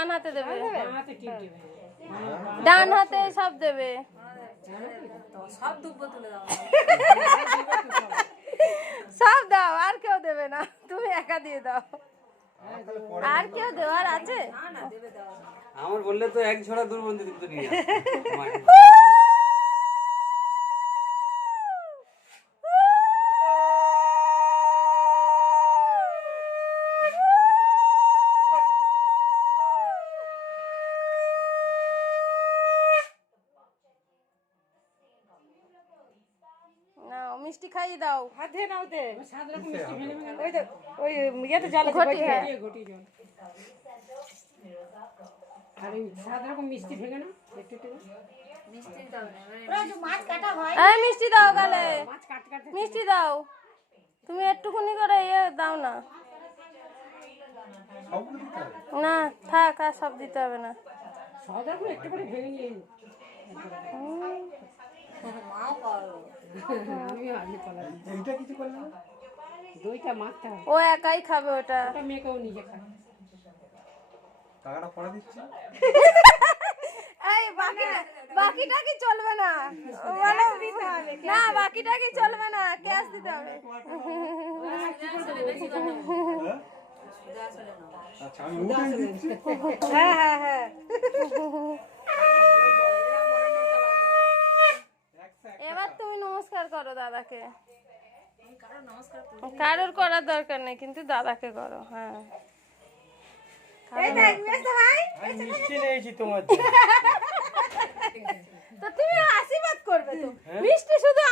ডান হাতে দেবে, ডান হাতে সব দেবে। সব দাও, আর কেউ দেবে না, তুমি একা দিয়ে দাও। আর কেউ দেওয়ার আছে? আমার বললে তো এক ঝোড়া দুর্গন্ধি কিন্তু নিয়ে নাও মিষ্টি খাইয়ে দাও। হাতে নাও দে। ওই তো ওই ইয়েতে জল আছে, ঘটি, হ্যাঁ। ঘটি জল। আর ওই সাত রকম মিষ্টি ভেঙে না একটু একটু মিষ্টি দাও না। মাছ কাটা হয়, এই মিষ্টি দাও গালে, মাছ কাট কাট মিষ্টি দাও। তুমি একটুখানি করে ইয়ে দাও না। না থাক, আর সব দিতে হবে না। সাত রকম একটু করে ভেঙে নিয়ে দইটা মাখতে হবে। ও একাই খাবে ওটা। ওটা মেয়েকেও নিজে খায়। টাকাটা পরে দিচ্ছি। এই বাকিটা কি চলবে না? মানে না, বাকিটা কি চলবে না, ক্যাশ দিতে হবে। আচ্ছা আমি উঠে দিচ্ছি। হ্যাঁ হ্যাঁ হ্যাঁ। এবার তুমি নমস্কার করো দাদাকে। কারোর করার দরকার নেই, কিন্তু দাদাকে করো। হ্যাঁ মিষ্টি নিয়েছি তোমার তো তুমি আশীর্বাদ করবে তো, মিষ্টি শুধু